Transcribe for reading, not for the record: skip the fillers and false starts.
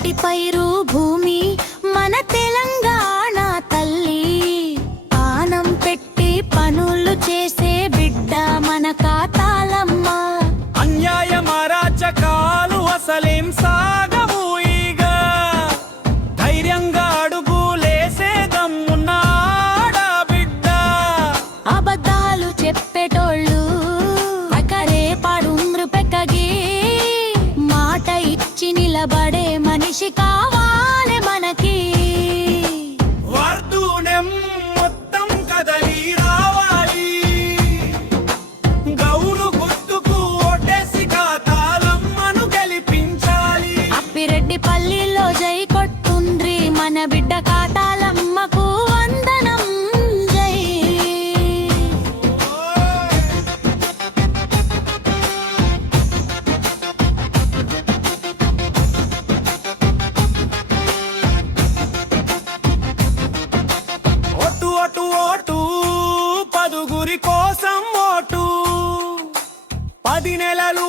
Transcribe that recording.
పచ్చటి పైరు భూమి మన తెలంగాణ తల్లి, ఆనం పెట్టి పనులు చేసే బిడ్డ మన కాతాలమ్మ. అన్యాయం అరాచకాలు అసలేం సాగవు ఈగ, ధైర్యంగా అడుగులేసే దమ్మున్న ఆడబిడ్డ. అబద్ధాలు చెప్పేటోళ్ళు అకరే పడుండ్రు పెక్కగి, మాట ఇచ్చి నిలబడే మనిషి కావాలి మనకి. వర్ధూనం మొత్తం కదలి రావాలి, గౌరు గుర్తుకు ఓటేసి కాతాలమ్మను గెలిపించాలి. అప్పిరెడ్డి పల్లిలో జై కొట్టుండ్రి మన బిడ్డ కాతాలమ్మకు వందనం జై. ఓటు ఓటు ఓటు పదుగురి కోసం ఓటు, 10 నెలలు